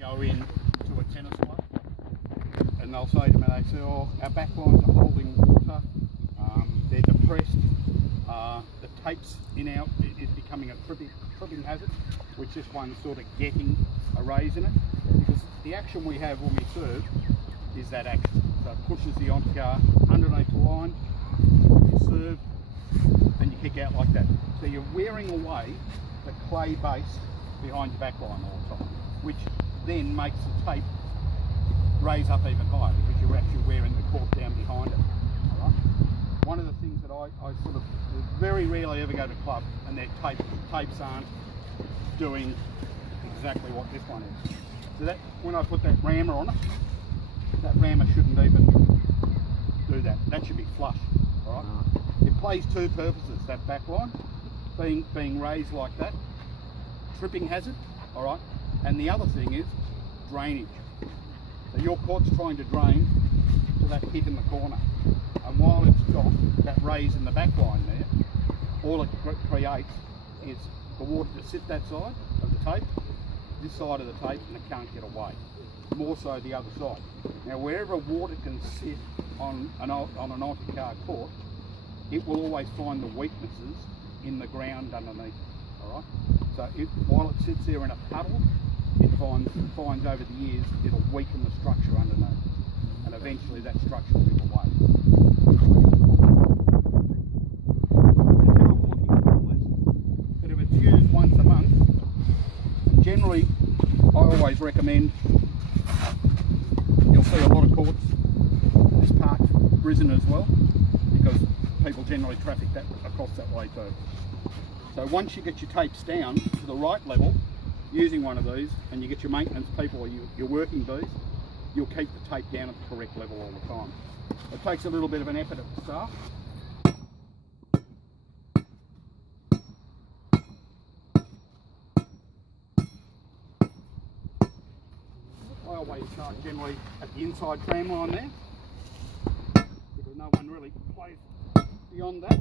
Go in to a tennis club and they'll say to me, they say, oh, our back lines are holding water, they're depressed, the tapes in our is becoming a tripping hazard, which this one's sort of getting a raise in it, because the action we have when we serve is that action. So it pushes the oncar underneath the line, you serve and you kick out like that. So you're wearing away the clay base behind your back line all the time, which then makes the tape raise up even higher because you're actually wearing the cork down behind it. All right? One of the things that I sort of very rarely ever go to club and their tapes aren't doing exactly what this one is. So that when I put that rammer on it, that rammer shouldn't even do that. That should be flush. All right? It plays two purposes, that back line being raised like that, tripping hazard, all right, and the other thing is drainage. So your court's trying to drain to that pit in the corner, and while it's got that raise in the back line there, all it creates is the water to sit that side of the tape, this side of the tape, and it can't get away. More so the other side. Now wherever water can sit on an anti-car court, it will always find the weaknesses in the ground underneath, all right? So while it sits there in a puddle, it finds over the years it'll weaken the structure underneath, and eventually that structure will give away. It's a terrible looking list, but if it's used once a month, generally I always recommend, you'll see a lot of courts, this park's risen as well, because people generally traffic that across that way too. So once you get your tapes down to the right level, using one of these, and you get your maintenance people or your working bees, you'll keep the tape down at the correct level all the time. It takes a little bit of an effort at the start. I always start generally at the inside tram line there, because no one really plays beyond that.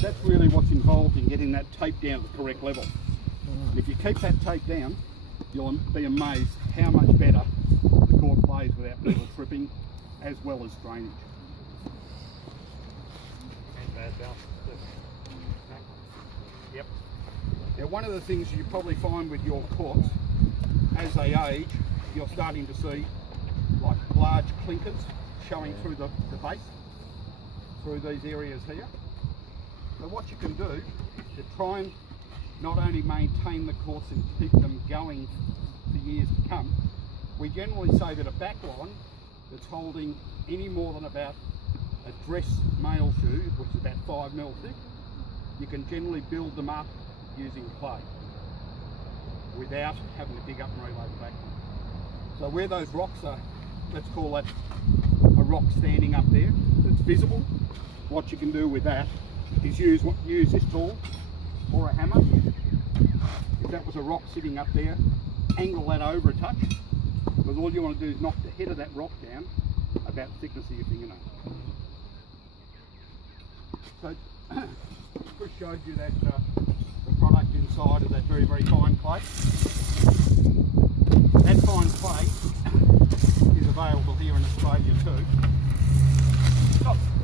That's really what's involved in getting that tape down at the correct level. If you keep that tape down, you'll be amazed how much better the court plays without people tripping, as well as drainage. And bad bounce. Yep. Now one of the things you probably find with your courts, as they age, you're starting to see like large clinkers showing through the base, through these areas here. So what you can do to try and not only maintain the courts and keep them going for years to come, we generally say that a back line that's holding any more than about a dress male shoe, which is about 5 mil thick, you can generally build them up using clay without having to dig up and relay the back line. So where those rocks are, let's call that a rock standing up there that's visible, what you can do with that is use this tool or a hammer. If that was a rock sitting up there, angle that over a touch, because all you want to do is knock the head of that rock down about the thickness of your fingernail. So Chris showed you that the product inside of that very, very fine clay. That fine clay is available here in Australia too.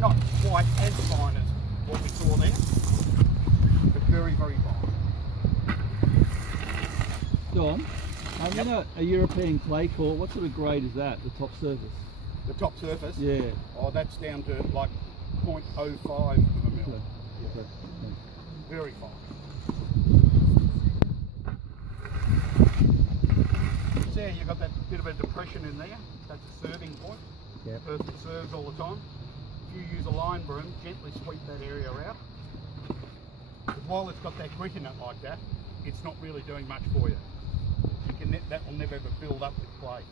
Not quite as fine as what we saw there, but very, very fine. Dom, in a European clay court, what sort of grade is that, the top surface? The top surface? Yeah. Oh, that's down to like 0.05 of a mil. Okay. Yeah. Okay. Very fine. See, you've got that bit of a depression in there. That's a serving point. Yep. The person serves all the time. If you use a line broom, gently sweep that area out. But while it's got that grit in it like that, it's not really doing much for you. That will never ever build up with clay.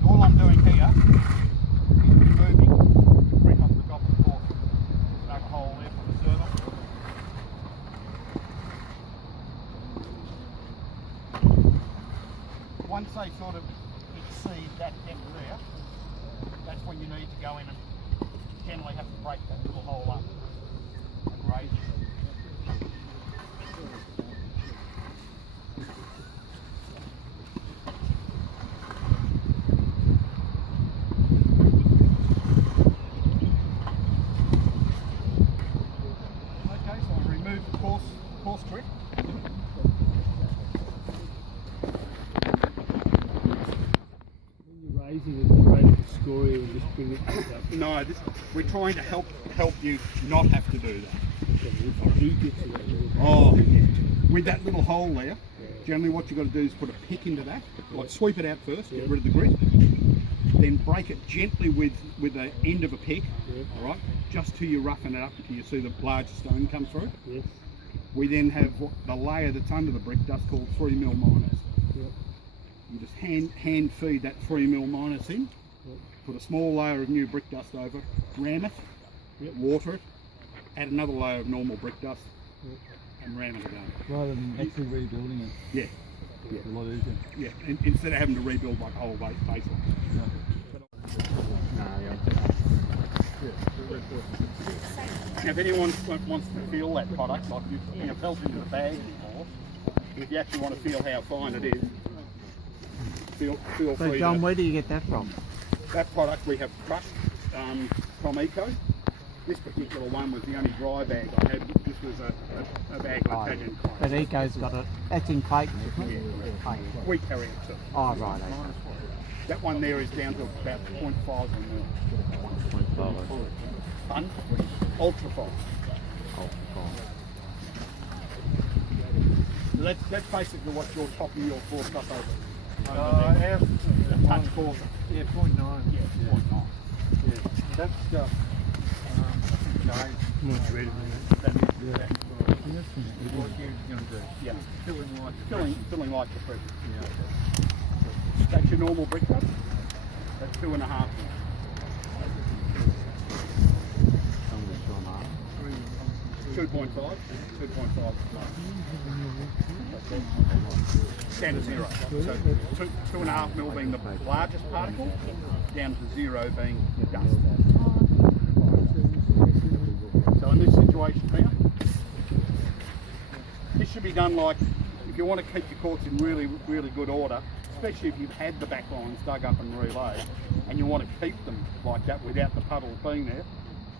So all I'm doing here is removing the grit off the top of the court. There's no hole there for the server. Once once they sort of exceed that depth there, that's when you need to go in and generally have to break that little hole up and raise it. Okay, so I'll remove the coarse grit. When you're raising it, you're ready to score it and just bring it back up. No, we're trying to help you not have to do that. If I do get to that little Oh, yeah. With that little hole there, generally what you've got to do is put a pick into that, like sweep it out first, get rid of the grit, then break it gently with the end of a pick, all right, just till you roughen it up until you see the larger stone come through. Yes. We then have the layer that's under the brick dust called 3mm minus. Yep. You just hand feed that 3mm minus in, put a small layer of new brick dust over, ram it, water it, add another layer of normal brick dust, and ram it again. Rather than actually rebuilding it. Yeah. It's a lot easier. Yeah, and instead of having to rebuild like a whole baseline. Now, if anyone wants to feel that product, like you've felt into the bag before, if you actually want to feel how fine it is, feel So free. John, where do you get that from? That product we have crushed from Eco. This particular one was the only dry bag I had. This was a bag I had in clay. But Eco's got it. That's in Clayton, isn't it? Yeah. We carry it too. Oh, right. Okay. That one there is down to about 0.5 mil. Fun, ultra fine. So that's basically what you're topping your four stuff over. I have A touch coarser. yeah, 0.9. Yeah, 0.9. Yeah. That's stuff. Not Ready. That's What you're going to do? yeah. Filling Filling like like the present. Yeah. That's your normal brick dust. That's 2.5 mil. 2.5. 2.5. Down to 0. So 2.5 mil being the largest particle, down to 0 being dust. So in this situation here, this should be done like, if you want to keep your courts in really, really good order, especially if you've had the back lines dug up and relayed, and you want to keep them like that without the puddles being there,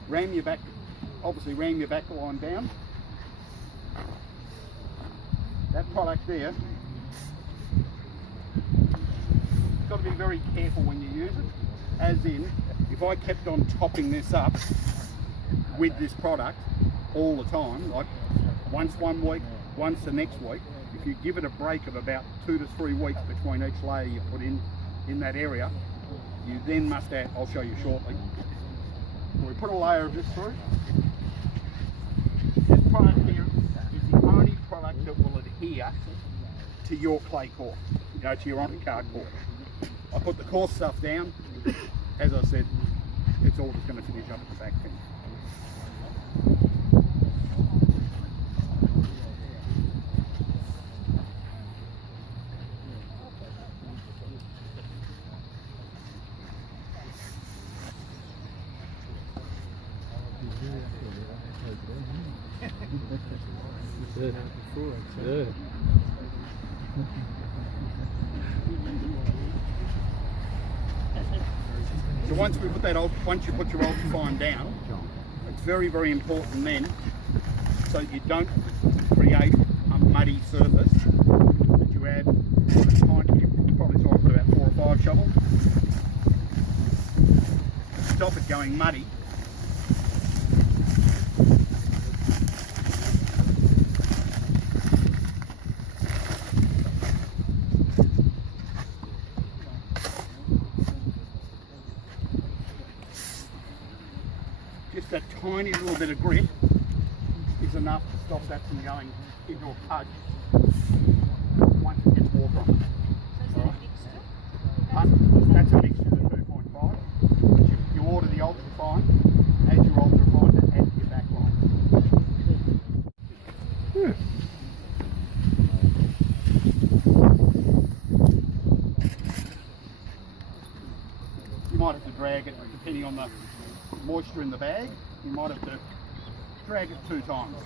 ram your back line down. That product there, you've got to be very careful when you use it. As in, if I kept on topping this up with this product all the time, like once one week, once the next week, if you give it a break of about 2 to 3 weeks between each layer you put in that area, you then must add, I'll show you shortly. We put a layer of this through. This product here is the only product that will adhere to your clay core, to your on-card core. I put the coarse stuff down. As I said, it's all just going to finish up at the back finish. Yeah. So once you put your ultrafine down, it's very, very important then, so you don't create a muddy surface, that you add you probably saw I put about 4 or 5 shovels. Stop it going muddy. Just that tiny little bit of grit is enough to stop that from going into a pudge once it gets water on it. That's a mixture of 2.5. You order the ultrafine, add your ultrafine to add to your back line. might have to drag it, depending on the moisture in the bag, you might have to drag it 2 times.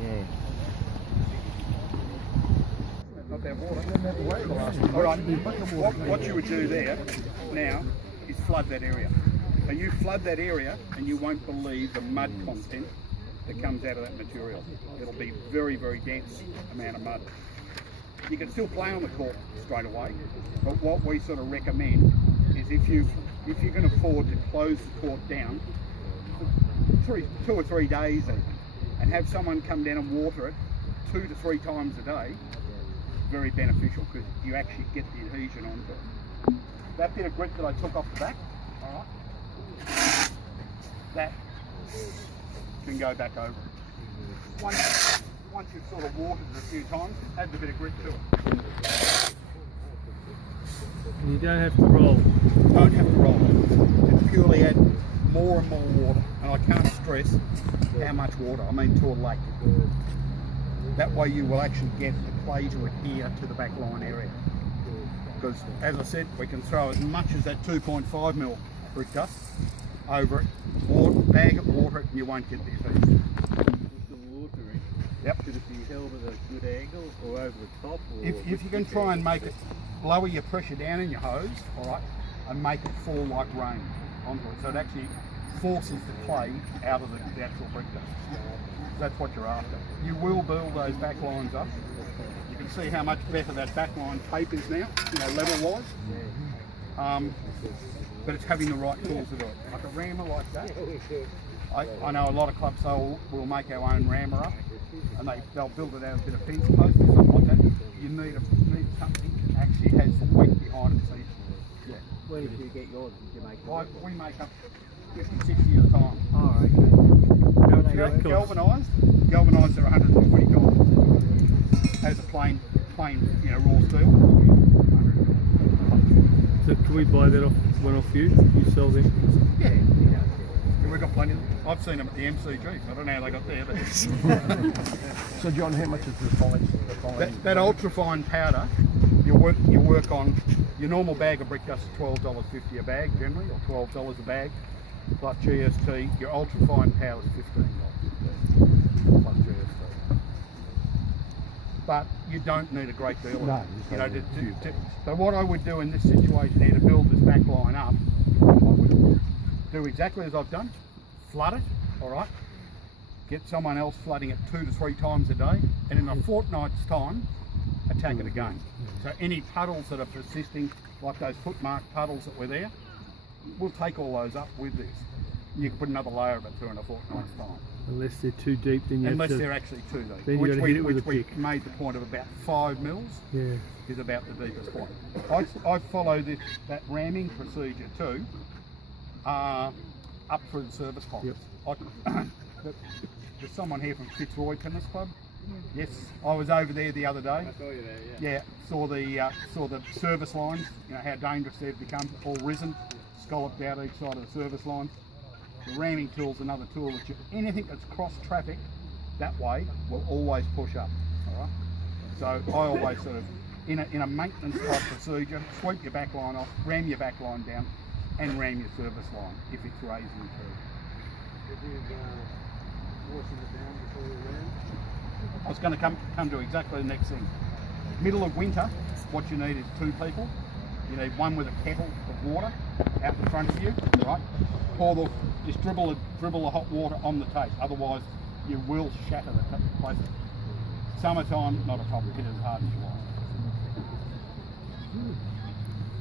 Yeah. Not that water. All right, what you would do there now is flood that area. So you flood that area and you won't believe the mud content that comes out of that material. It'll be very, very dense amount of mud. You can still play on the court straight away, but what we sort of recommend is if you can afford to close the court down for 2 or 3 days and have someone come down and water it 2 to 3 times a day, very beneficial because you actually get the adhesion onto it. That bit of grit that I took off the back, all right, that can go back over it. Once you've sort of watered it a few times, add a bit of grit to it. And you don't have to roll. Don't have to roll it. Just purely add more and more water. And I can't stress how much water, I mean to a lake. That way you will actually get the clay to adhere to the back line area. Because as I said, we can throw as much as that 2.5mm brick dust over it, bag it, water it, and you won't get the adhesion. With the watering, Yep. should it be held at a good angle or over the top? Or If you can try and make it, lower your pressure down in your hose, all right, and make it fall like rain onto it. So it actually forces the clay out of the actual brick dust. That's what you're after. You will build those back lines up. You can see how much better that back line tape is now, level-wise. But it's having the right tools to do it. Like a rammer like that. I know a lot of clubs say we'll make our own rammer up, and they'll build it out of a bit of fence post or something like that. You need something that actually has some weight behind it. So Where did you get yours? Did you make it? we make up 50, 60 at a time. Oh, okay. Galvanised are $120. As a plain, raw steel. So can we buy that one off you? You sell them? Yeah. We've got plenty of them. I've seen them at the MCGs. I don't know how they got there, but So John, how much is the fine? that ultra fine powder, you work on your normal bag of brick dust is $12.50 a bag generally, or $12 a bag plus GST. Your ultra fine powder is $15 plus GST. But you don't need a great deal of it. So what I would do in this situation here to build this back line up, I would do exactly as I've done, flood it, all right, get someone else flooding it 2 to 3 times a day, and in a fortnight's time, attack it again. So any puddles that are persisting, like those footmark puddles that were there, we'll take all those up with this. You can put another layer of it through in a fortnight's time. Unless they're too deep, then you Unless have to... they're actually too deep. Then you've got to hit it with a pick. We made the point of about 5 mils. Yeah. Is about the deepest point. I follow that ramming procedure too, up through the service pockets. Yep. There's someone here from Fitzroy Tennis Club. Yes, I was over there the other day. I saw you there, yeah. Yeah, saw the service lines. How dangerous they've become, all risen, scalloped out each side of the service lines. The ramming tool's another tool that anything that's cross traffic that way will always push up. All right. So I always sort of in a maintenance type procedure, sweep your back line off, ram your back line down, and ram your service line if it's raising through. I was going to come to exactly the next thing. Middle of winter, what you need is 2 people. You need one with a kettle of water out in front of you, right? Just dribble the hot water on the tape, otherwise you will shatter the place. Summertime, not a problem, hit it as hard as you want.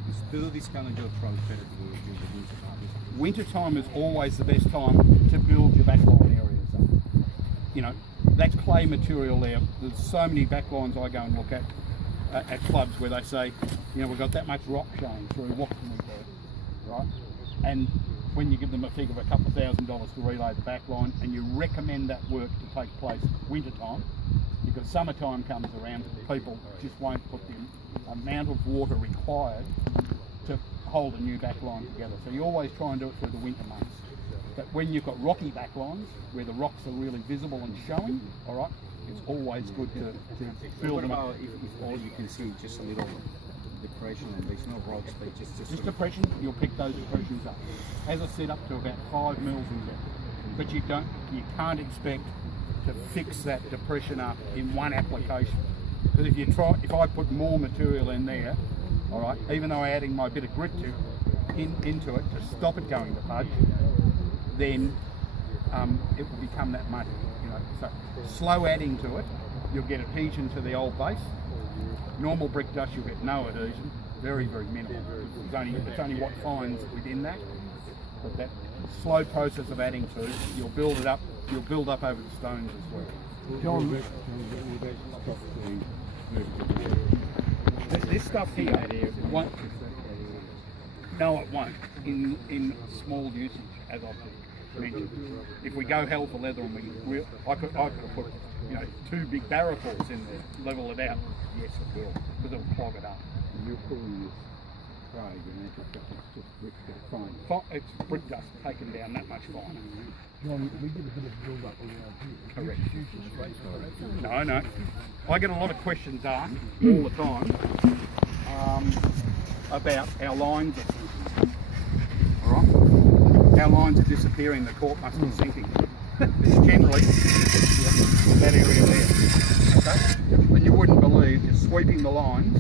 Is still this kind of job probably better to do in the winter time? Winter time is always the best time to build your backline areas up. That clay material there, there's so many backlines I go and look at clubs where they say, we've got that much rock showing through, what can we do, right? And when you give them a figure of a couple of $1,000 to relay the backline, and you recommend that work to take place winter time, because summertime comes around, people just won't put the amount of water required to hold a new back line together. So you always try and do it through the winter months. But when you've got rocky backlines, where the rocks are really visible and showing, all right, it's always good to build What them up. about if all you can see just a little depression and there's no rocks, but just Depression, you'll pick those depressions up. As I said, up to about 5 mils in depth. But you can't expect to fix that depression up in one application. Because if I put more material in there, all right, even though I'm adding my bit of grit into it to stop it going to pudge, then it will become that muddy. You know, so slow adding to it, you'll get adhesion to the old base. Normal brick dust, you'll get no adhesion, very, very minimal. It's only what finds within that. But that slow process of adding to, you'll build it up. You'll build up over the stones as well. John, This stuff here won't. No, it won't. In small usage, as I've mentioned. If we go hell for leather and I could have put 2 big barrelfuls in there, level it out. Yes, it will, because it will clog it up. you're pulling this Craig and it's just brick dust fine. It's brick dust taken down that much finer. John, we get a bit of build up around here. Correct. No. I get a lot of questions asked all the time about our lines are sinking. All right? Our lines are disappearing, the cork must be sinking. It's generally that area there. Okay? And you wouldn't believe, just sweeping the lines,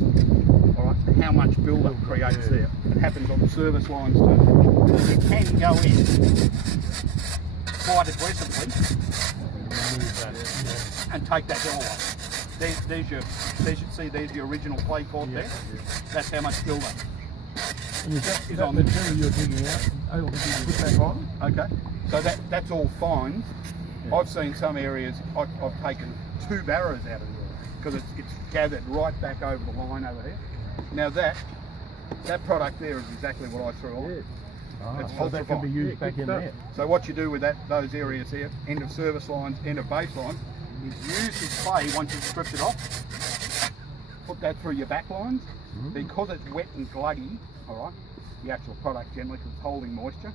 all right, how much build-up creates there. It happens on the service lines too. You can go in quite aggressively and take that all off. There's your original clay court there. That's how much build-up is on there. Material you're digging out, able to put that on. Okay, so that's all fines. I've seen some areas, I've taken 2 barrows out of there because it's gathered right back over the line over here. Now that product there is exactly what I threw on. So that can be used back in there. So what you do with those areas here, end of service lines, end of base lines, is use this clay once you've stripped it off, put that through your back lines. Because it's wet and gluggy, all right, the actual product generally, because it's holding moisture,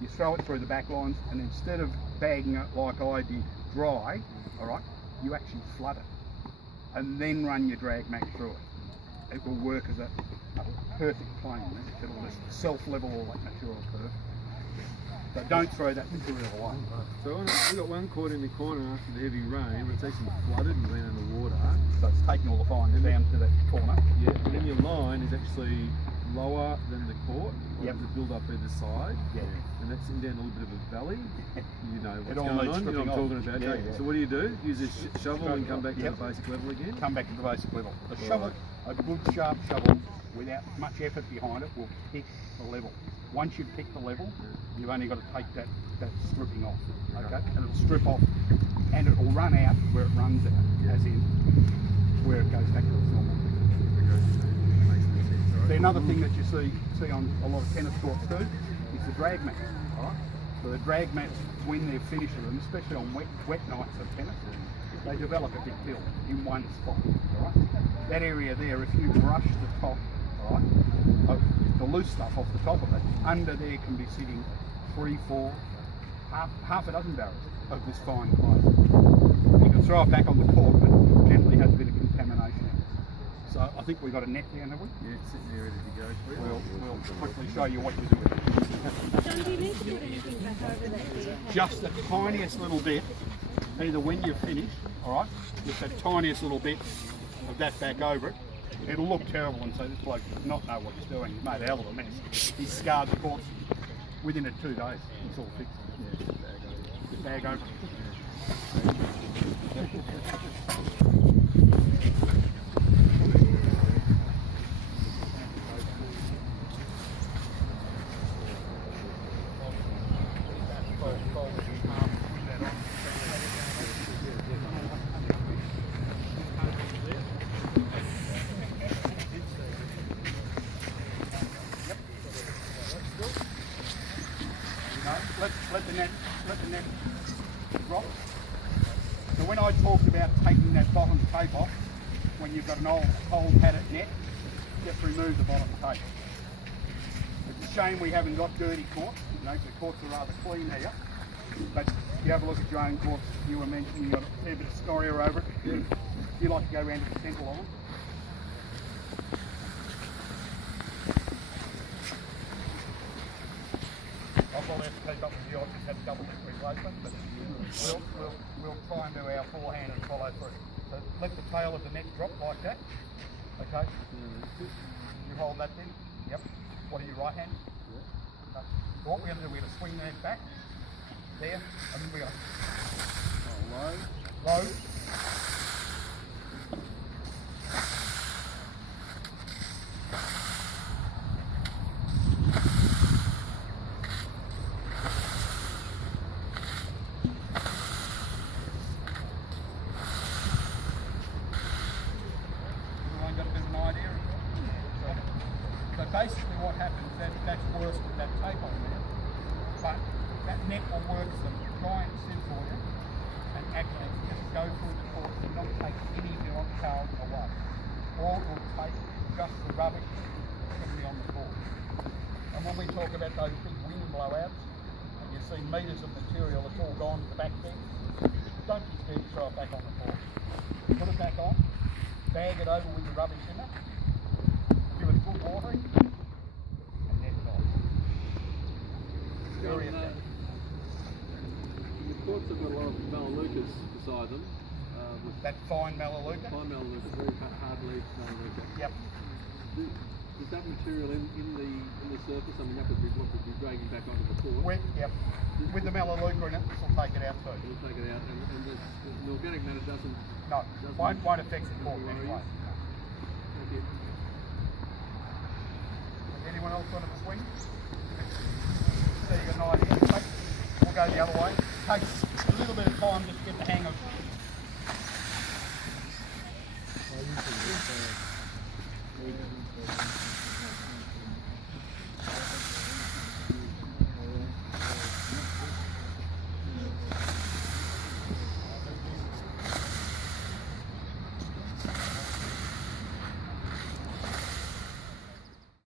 you throw it through the back lines, and instead of bagging it like I did dry, all right, you actually flood it and then run your drag mat through it. It will work as a perfect plane. It'll just self-level all that material curve. So don't throw that material away. So we've got one cord in the corner after the heavy rain, but it's actually flooded and been underwater. So it's taking all the fines down to that corner. Yeah, and then your line is actually lower than the court. Yep. There's a build up either side. Yeah. And that's in down a little bit of a valley. You know what's It all going needs on, you know what I'm stripping talking about, off. don't you? Yeah. So what do? Use a shovel and come back to Yep. the basic level again? Come back to the basic level. The shovel, a good sharp shovel, without much effort behind it, will pick the level. Once you've picked the level, you've only got to take that stripping off, okay? And it'll strip off, and it will run out where it runs out, as in where it goes back to its normal. See, another thing that you see on a lot of tennis courts too is the drag mat. All right. So the drag mats, when they're finished with them, especially on wet nights of tennis, they develop a big hill in one spot. All right. That area there, if you brush the top, all right, of the loose stuff off the top of it, under there can be sitting 3, 4, half a dozen barrels of this fine clay. You can throw it back on the court, but generally has a bit of contamination in it. So I think we've got a net down, have we? Yeah, it's sitting there ready to go for you. We'll quickly show you what you do with it. John, do you need to put anything back over that here? Just the tiniest little bit, either when you're finished, all right, just that tiniest little bit of that back over it. It'll look terrible and say this bloke does not know what he's doing. He's made a hell of a mess. He's scarred the courts. Within 2 days, it's all fixed. Just bag over it. Let the net drop. So when I talked about taking that bottom tape off, when you've got an old padded net, just remove the bottom tape. It's shame we haven't got dirty courts. You know, the courts are rather clean here. But if you have a look at your own courts, you were mentioning you've got a fair bit of scoria over it. Do you like to go around to the centre line? I'll probably have to keep up with you. I just had a couple of replacements, but we'll try and do our forehand and follow through. So let the tail of the net drop like that. Okay. You hold that thing. Yep. What are you, right hand? No. So what we're going to do, we're going to swing the net back. There. And then we're going to low. Low. Everyone got a bit of an idea? So basically what happens, that's worse with that tape on there. But that net will work some giant sim for you and actually just go through the course and not take any of your tail away. Or it will take just the rubbish that's going to be on the course. And when we talk about those big wind blowouts, and you see metres of material that's all gone to the back fence, don't be scared to throw it back on the course. Put it back on, bag it over with the rubbish in it, give it good watering, and net it off. Very effective. The courts have got a lot of melaleucas beside them. That fine melaleuca? Fine melaleuca, very hard leaf melaleuca. Yep. Is that material in the surface? I mean, that would be what would be dragging back onto the court. Yep. With the melaleuca in it, this will take it out too. It'll take it out, and the organic matter doesn't. No, won't affect the court anyway. Thank you. Anyone else want to swing? So you got an idea. We'll go the other way. Takes a little bit of time just to get the hang of.